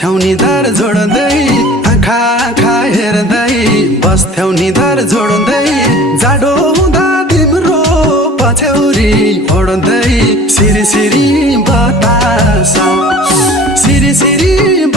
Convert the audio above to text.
बस्थ्यौ निधार जोड्दै आँखा आँखा हेर्दै बस्थ्यौ निधार जोड्दै जाडो हुँदा तिम्रो पछ्यौरी ओड्दै सिरी सिरी बतास सिरी सिरी